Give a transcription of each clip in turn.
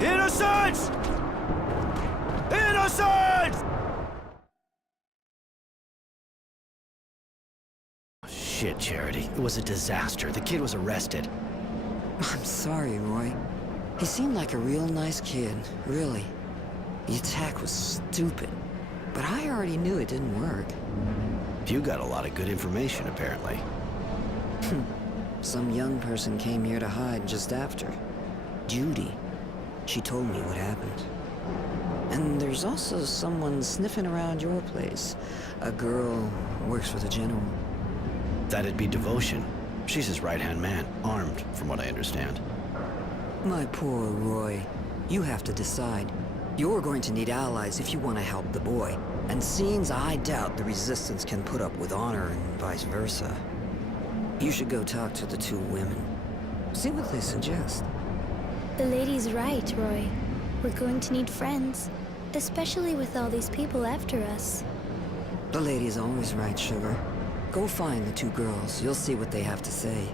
Innocents! Innocents! Shit, Charity. It was a disaster. The kid was arrested. I'm sorry, Roy. He seemed like a real nice kid, really. The attack was stupid, but I already knew it didn't work. You got a lot of good information, apparently. Some young person came here to hide just after. Judy. She told me what happened. And there's also someone sniffing around your place. A girl who works for the General. That'd be Devotion. She's his right-hand man, armed, from what I understand. My poor Roy. You have to decide. You're going to need allies if you want to help the boy. And scenes I doubt the Resistance can put up with honor and vice versa. You should go talk to the two women. See what they suggest. The lady's right, Roy. We're going to need friends. Especially with all these people after us. The lady's always right, Sugar. Go find the two girls. You'll see what they have to say.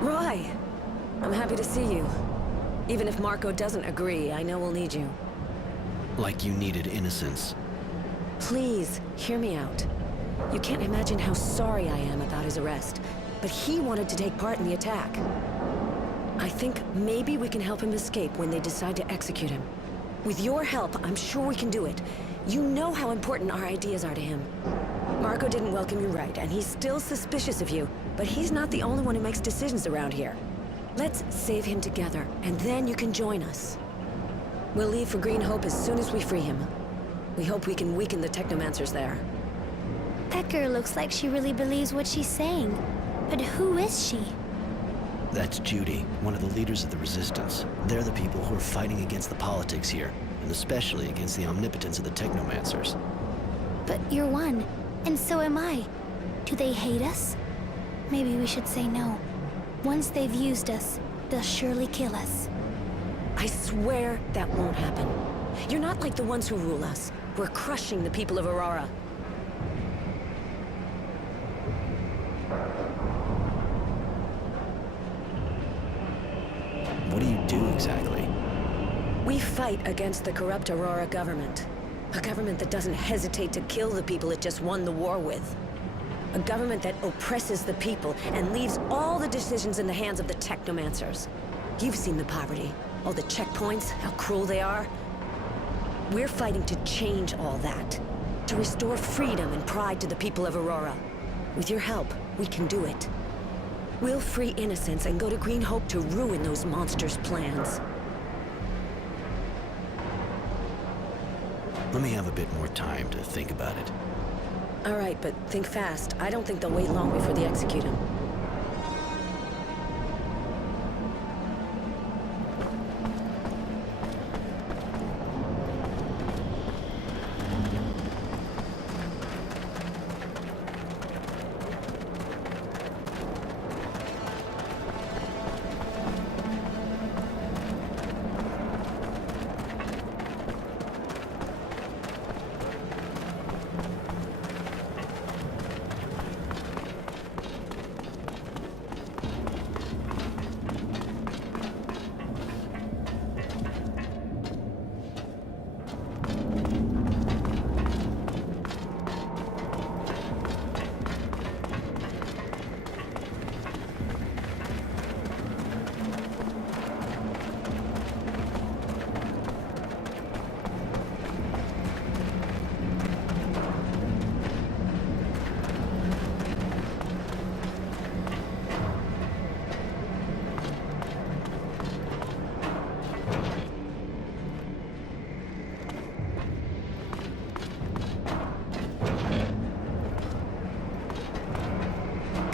Roy! I'm happy to see you. Even if Marco doesn't agree, I know we'll need you. Like you needed innocence. Please, hear me out. You can't imagine how sorry I am about his arrest, but he wanted to take part in the attack. I think maybe we can help him escape when they decide to execute him. With your help, I'm sure we can do it. You know how important our ideas are to him. Marco didn't welcome you right, and he's still suspicious of you, but he's not the only one who makes decisions around here. Let's save him together, and then you can join us. We'll leave for Green Hope as soon as we free him. We hope we can weaken the Technomancers there. That girl looks like she really believes what she's saying. But who is she? That's Judy, one of the leaders of the Resistance. They're the people who are fighting against the politics here, and especially against the omnipotence of the Technomancers. But you're one, and so am I. Do they hate us? Maybe we should say no. Once they've used us, they'll surely kill us. I swear that won't happen. You're not like the ones who rule us. We're crushing the people of Aurora. What do you do exactly? We fight against the corrupt Aurora government. A government that doesn't hesitate to kill the people it just won the war with. A government that oppresses the people and leaves all the decisions in the hands of the Technomancers. You've seen the poverty, all the checkpoints, how cruel they are. We're fighting to change all that. To restore freedom and pride to the people of Aurora. With your help, we can do it. We'll free innocents and go to Green Hope to ruin those monsters' plans. Let me have a bit more time to think about it. All right, but think fast. I don't think they'll wait long before they execute him.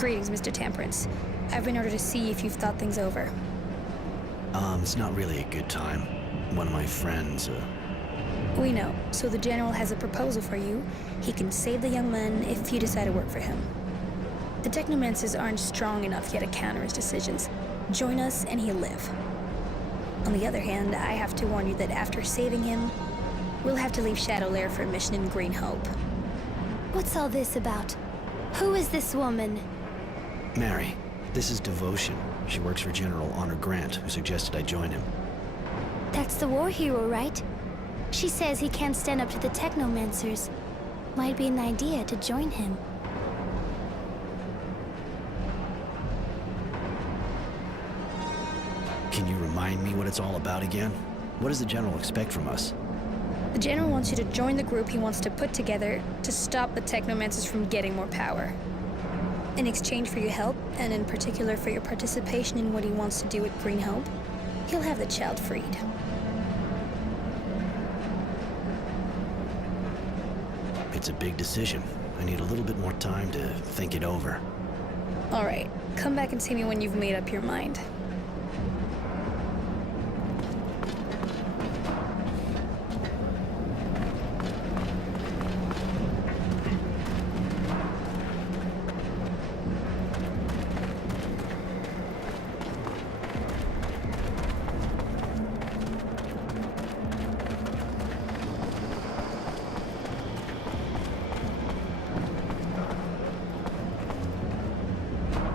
Greetings, Mr. Temperance. I've been ordered to see if you've thought things over. It's not really a good time. One of my friends, We know, so the General has a proposal for you. He can save the young man if you decide to work for him. The Technomancers aren't strong enough yet to counter his decisions. Join us and he'll live. On the other hand, I have to warn you that after saving him, we'll have to leave Shadowlair for a mission in Green Hope. What's all this about? Who is this woman? Mary. This is Devotion. She works for General Honor Grant, who suggested I join him. That's the war hero, right? She says he can't stand up to the Technomancers. Might be an idea to join him. Can you remind me what it's all about again? What does the General expect from us? The General wants you to join the group he wants to put together to stop the Technomancers from getting more power. In exchange for your help, and in particular for your participation in what he wants to do at Green Hope, he'll have the child freed. It's a big decision. I need a little bit more time to think it over. All right, come back and see me when you've made up your mind.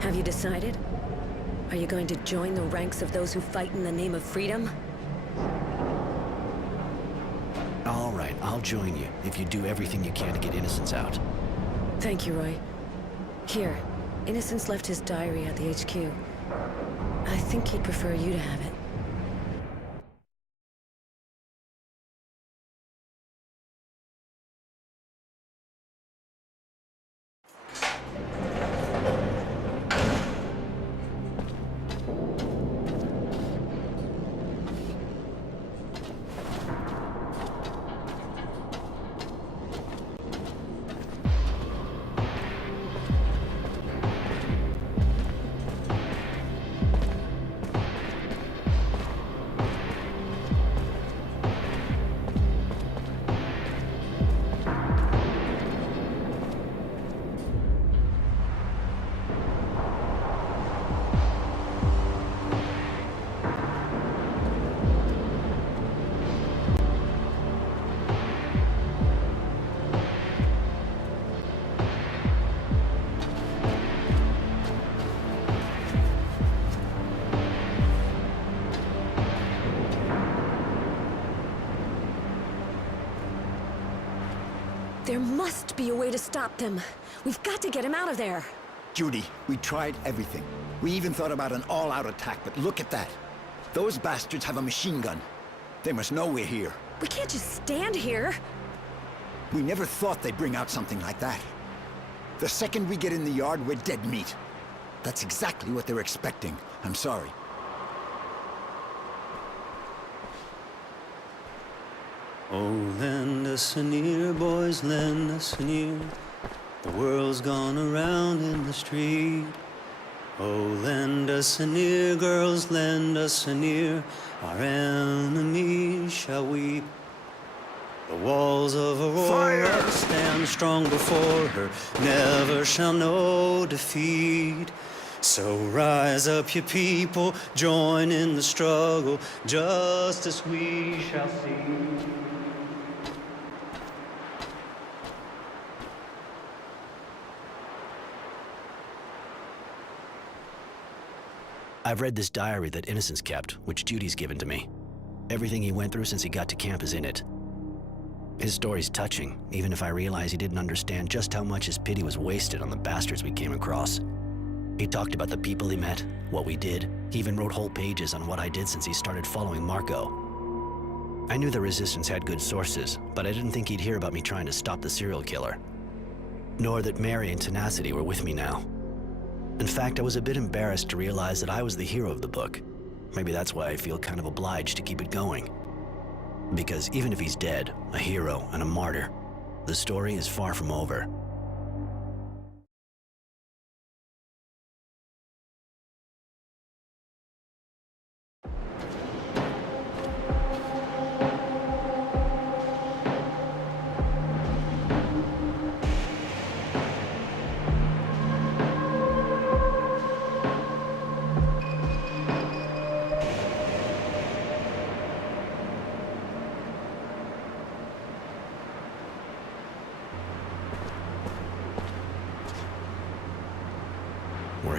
Have you decided? Are you going to join the ranks of those who fight in the name of freedom? All right, I'll join you if you do everything you can to get Innocence out. Thank you, Roy. Here, Innocence left his diary at the HQ. I think he'd prefer you to have it. There must be a way to stop them. We've got to get him out of there. Judy, we tried everything. We even thought about an all-out attack, but look at that. Those bastards have a machine gun. They must know we're here. We can't just stand here. We never thought they'd bring out something like that. The second we get in the yard, we're dead meat. That's exactly what they're expecting. I'm sorry. Oh, lend us an ear, boys, lend us an ear. The world's gone around in the street. Oh, lend us an ear, girls, lend us an ear. Our enemies shall weep. The walls of Aurora stand strong before her, never shall know defeat. So rise up, you people, join in the struggle, justice we shall see. I've read this diary that Innocence kept, which Judy's given to me. Everything he went through since he got to camp is in it. His story's touching, even if I realize he didn't understand just how much his pity was wasted on the bastards we came across. He talked about the people he met, what we did. He even wrote whole pages on what I did since he started following Marco. I knew the Resistance had good sources, but I didn't think he'd hear about me trying to stop the serial killer. Nor that Mary and Tenacity were with me now. In fact, I was a bit embarrassed to realize that I was the hero of the book. Maybe that's why I feel kind of obliged to keep it going. Because even if he's dead, a hero and a martyr, the story is far from over.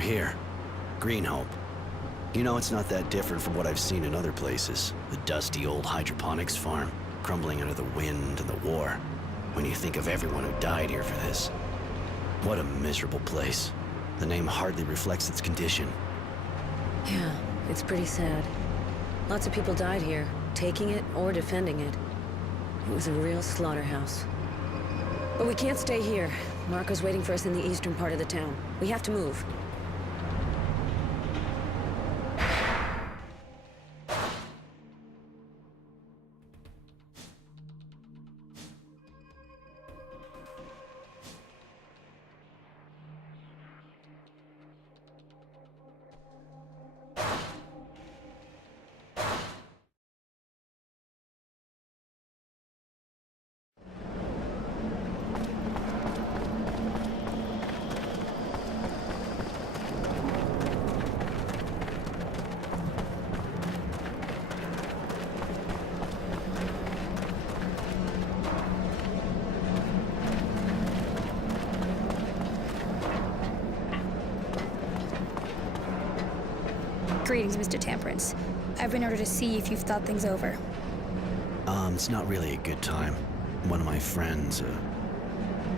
here. Greenhope. You know, it's not that different from what I've seen in other places. The dusty old hydroponics farm, crumbling under the wind and the war. When you think of everyone who died here for this. What a miserable place. The name hardly reflects its condition. Yeah, it's pretty sad. Lots of people died here, taking it or defending it. It was a real slaughterhouse. But we can't stay here. Marco's waiting for us in the eastern part of the town. We have to move. Greetings, Mr. Temperance. I've been ordered to see if you've thought things over. It's not really a good time. One of my friends,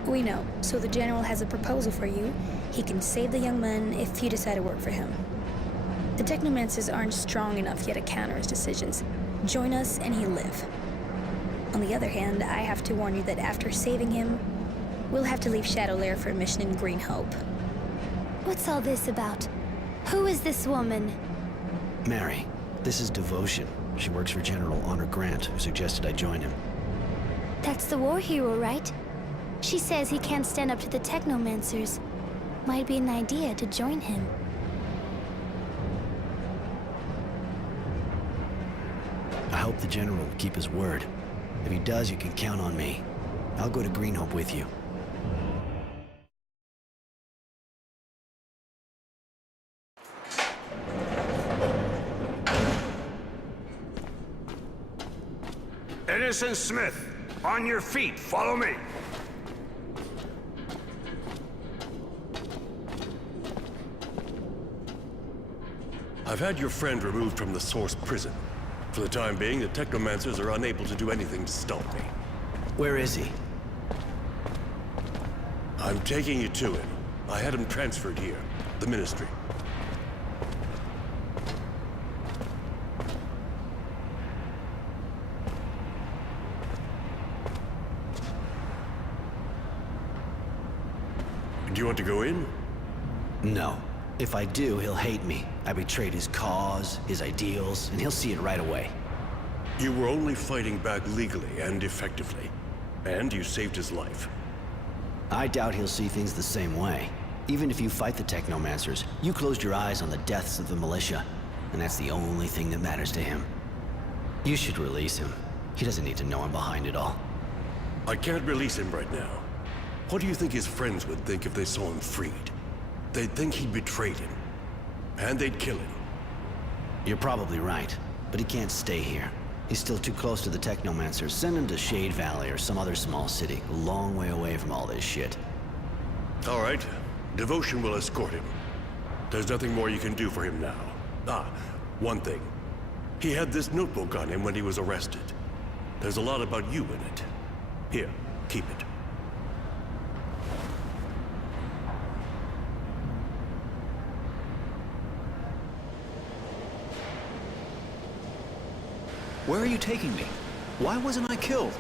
We know, so the General has a proposal for you. He can save the young man if you decide to work for him. The Technomancers aren't strong enough yet to counter his decisions. Join us and he'll live. On the other hand, I have to warn you that after saving him, we'll have to leave Shadowlair for a mission in Greenhope. What's all this about? Who is this woman? Mary. This is Devotion. She works for General Honor Grant, who suggested I join him. That's the war hero, right? She says he can't stand up to the Technomancers. Might be an idea to join him. I hope the General will keep his word. If he does, you can count on me. I'll go to Greenhope with you. Innocent Smith, on your feet, follow me. I've had your friend removed from the Source prison. For the time being, the Technomancers are unable to do anything to stop me. Where is he? I'm taking you to him. I had him transferred here, the Ministry. Do you want to go in? No. If I do, he'll hate me. I betrayed his cause, his ideals, and he'll see it right away. You were only fighting back legally and effectively. And you saved his life. I doubt he'll see things the same way. Even if you fight the Technomancers, you closed your eyes on the deaths of the militia, and that's the only thing that matters to him. You should release him. He doesn't need to know I'm behind it all. I can't release him right now. What do you think his friends would think if they saw him freed? They'd think he betrayed him. And they'd kill him. You're probably right, but he can't stay here. He's still too close to the Technomancers. Send him to Shade Valley or some other small city, a long way away from all this shit. All right. Devotion will escort him. There's nothing more you can do for him now. Ah, one thing. He had this notebook on him when he was arrested. There's a lot about you in it. Here, keep it. Where are you taking me? Why wasn't I killed?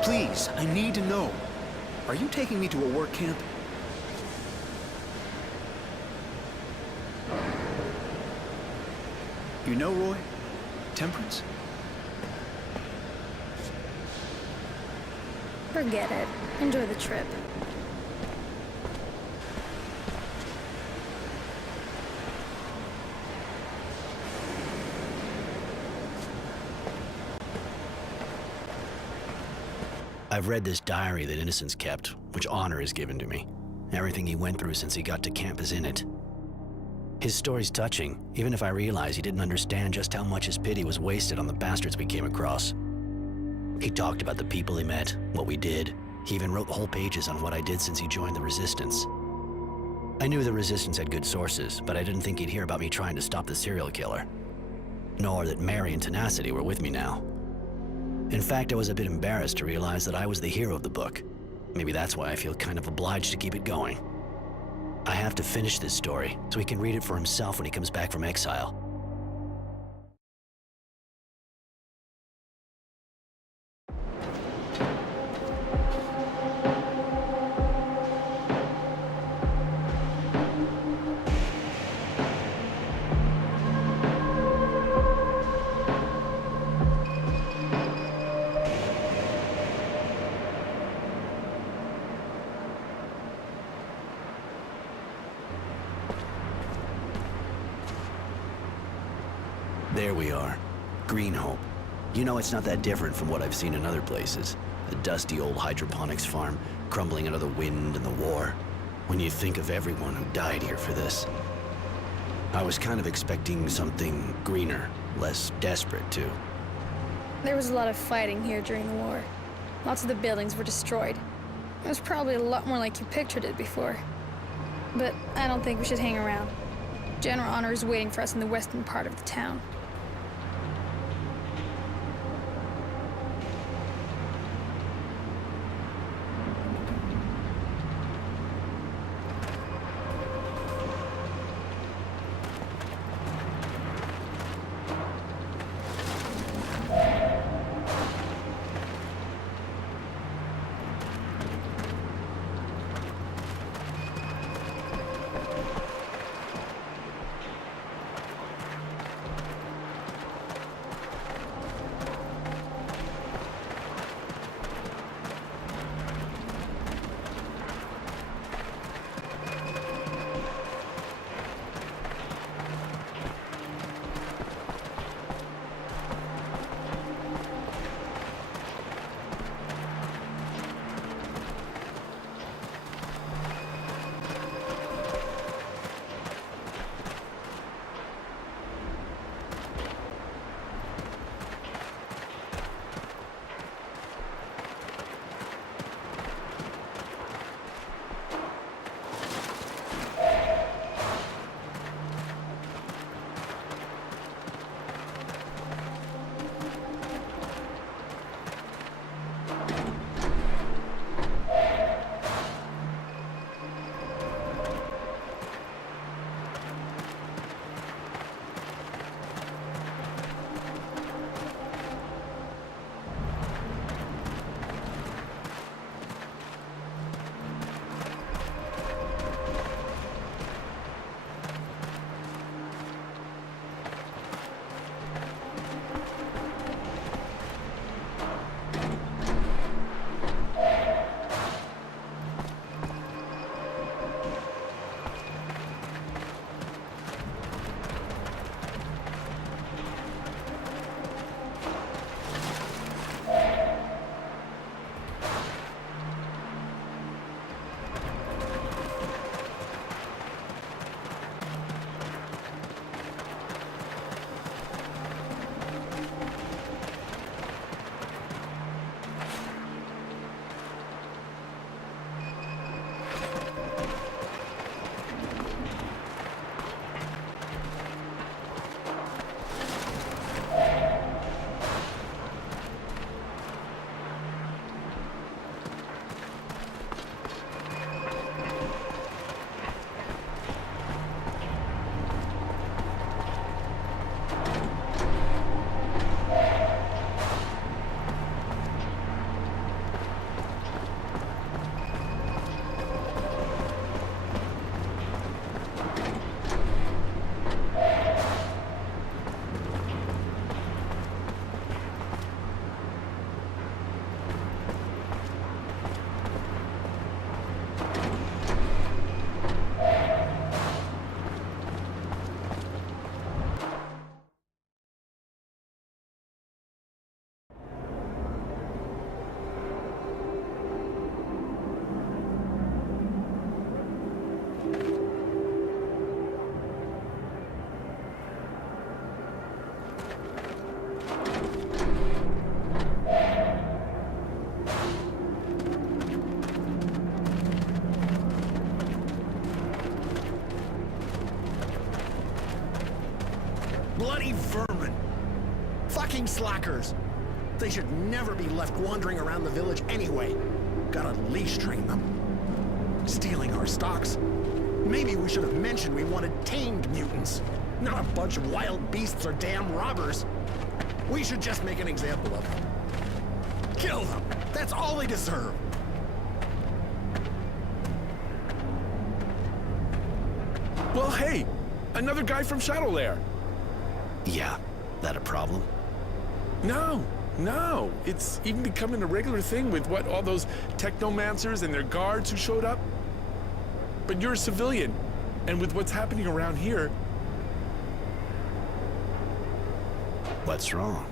Please, I need to know. Are you taking me to a work camp? You know, Roy? Temperance? Forget it. Enjoy the trip. I've read this diary that Innocence kept, which Honor has given to me. Everything he went through since he got to camp is in it. His story's touching, even if I realize he didn't understand just how much his pity was wasted on the bastards we came across. He talked about the people he met, what we did, He even wrote whole pages on what I did since he joined the Resistance. I knew the Resistance had good sources, but I didn't think he'd hear about me trying to stop the serial killer. Nor that Mary and Tenacity were with me now. In fact, I was a bit embarrassed to realize that I was the hero of the book. Maybe that's why I feel kind of obliged to keep it going. I have to finish this story so he can read it for himself when he comes back from exile. There we are. Green Hope. You know, it's not that different from what I've seen in other places. A dusty old hydroponics farm, crumbling under the wind and the war. When you think of everyone who died here for this. I was kind of expecting something greener, less desperate, too. There was a lot of fighting here during the war. Lots of the buildings were destroyed. It was probably a lot more like you pictured it before. But I don't think we should hang around. General Honor is waiting for us in the western part of the town. Bloody vermin! Fucking slackers! They should never be left wandering around the village anyway. Gotta leash train them. Stealing our stocks. Maybe we should have mentioned we wanted tamed mutants, not a bunch of wild beasts or damn robbers. We should just make an example of them. Kill them! That's all they deserve! Well, hey! Another guy from Shadowlair! Yeah, that a problem? No! It's even becoming a regular thing with all those technomancers and their guards who showed up. But you're a civilian, and with what's happening around here... What's wrong?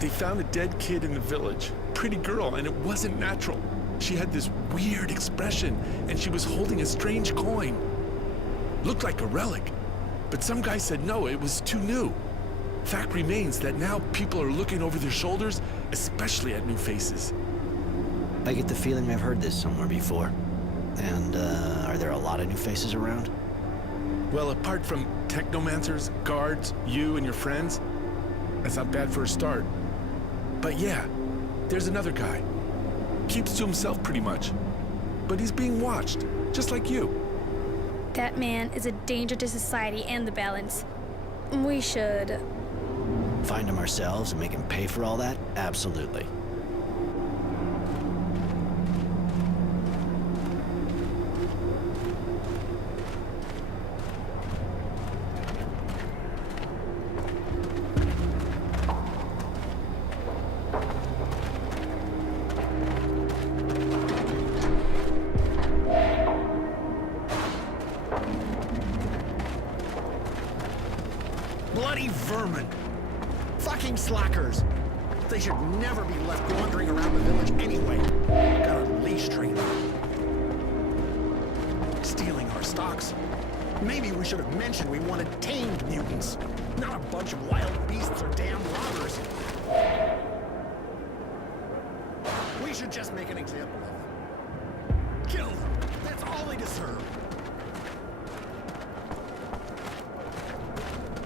They found a dead kid in the village. Pretty girl, and it wasn't natural. She had this weird expression, and she was holding a strange coin. Looked like a relic, but some guy said no, it was too new. Fact remains that now people are looking over their shoulders, especially at new faces. I get the feeling I've heard this somewhere before. And, are there a lot of new faces around? Well, apart from technomancers, guards, you and your friends, that's not bad for a start. But yeah, there's another guy. Keeps to himself pretty much. But he's being watched, just like you. That man is a danger to society and the balance. We should... Find him ourselves and make him pay for all that? Absolutely. Bloody vermin! Fucking slackers! They should never be left wandering around the village anyway. Gotta leash train them. Stealing our stocks. Maybe we should have mentioned we wanted tamed mutants, not a bunch of wild beasts or damn robbers. We should just make an example of them. Kill them! That's all they deserve!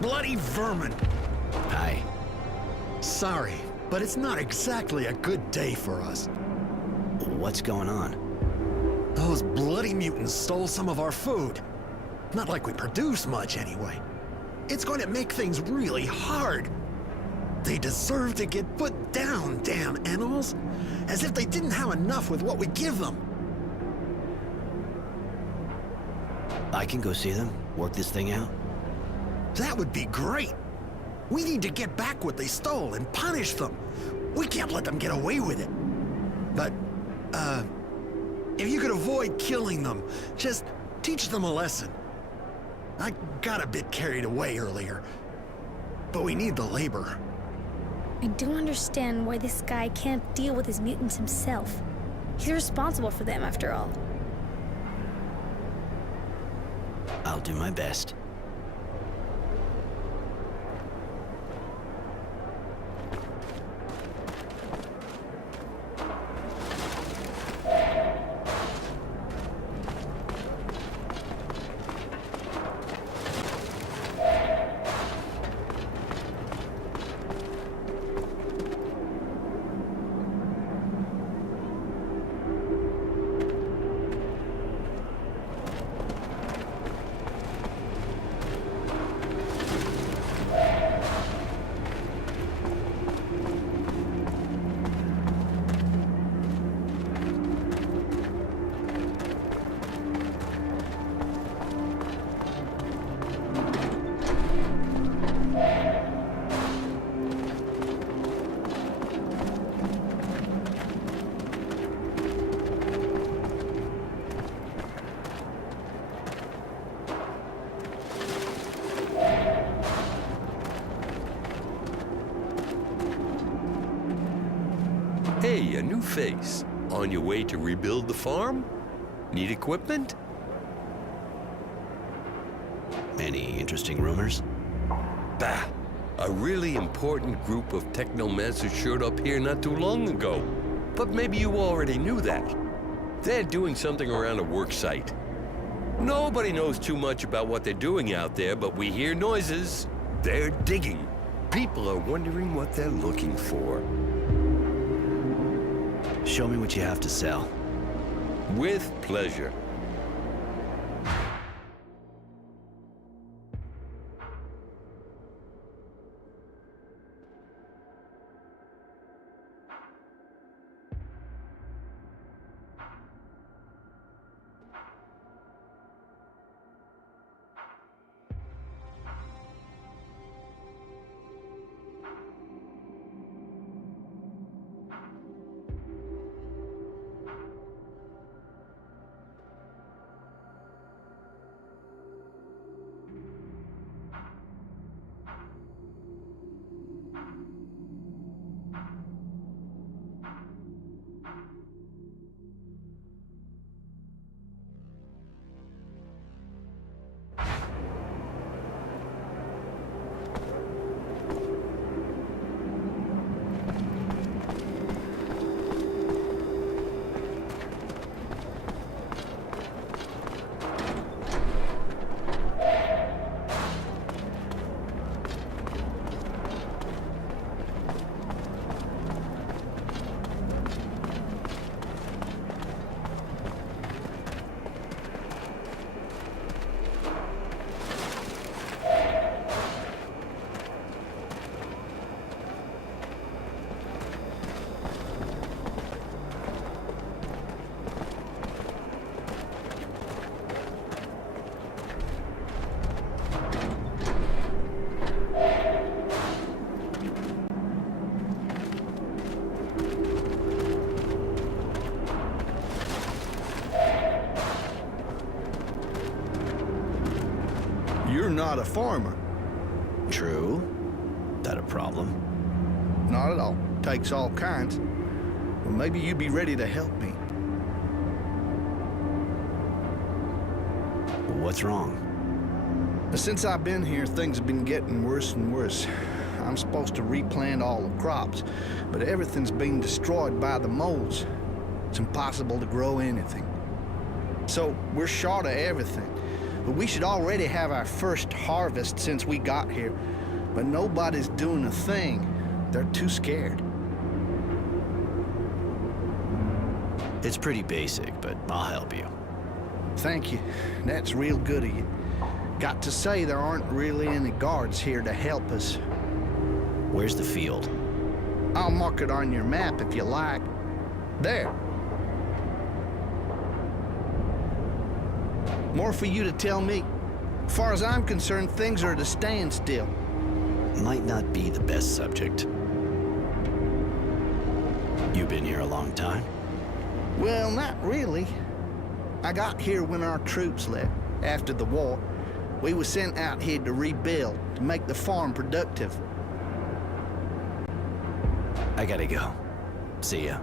Bloody vermin! Hi. Sorry, but it's not exactly a good day for us. What's going on? Those bloody mutants stole some of our food. Not like we produce much anyway. It's going to make things really hard. They deserve to get put down, damn animals. As if they didn't have enough with what we give them. I can go see them, work this thing out. That would be great. We need to get back what they stole and punish them. We can't let them get away with it. But, if you could avoid killing them, just teach them a lesson. I got a bit carried away earlier, but we need the labor. I don't understand why this guy can't deal with his mutants himself. He's responsible for them, after all. I'll do my best. Hey, a new face. On your way to rebuild the farm? Need equipment? Any interesting rumors? Bah! A really important group of technomancers showed up here not too long ago. But maybe you already knew that. They're doing something around a work site. Nobody knows too much about what they're doing out there, but we hear noises. They're digging. People are wondering what they're looking for. Show me what you have to sell. With pleasure. You're not a farmer. True. That a problem? Not at all. Takes all kinds. Well, maybe you'd be ready to help me. What's wrong? Since I've been here, things have been getting worse and worse. I'm supposed to replant all the crops, but everything's being destroyed by the moles. It's impossible to grow anything. So we're short of everything. But we should already have our first harvest since we got here. But nobody's doing a thing. They're too scared. It's pretty basic, but I'll help you. Thank you. That's real good of you. Got to say, there aren't really any guards here to help us. Where's the field? I'll mark it on your map if you like. There. More for you to tell me. As far as I'm concerned, things are at a standstill. Might not be the best subject. You been here a long time? Well, not really. I got here when our troops left, after the war. We were sent out here to rebuild, to make the farm productive. I gotta go. See ya.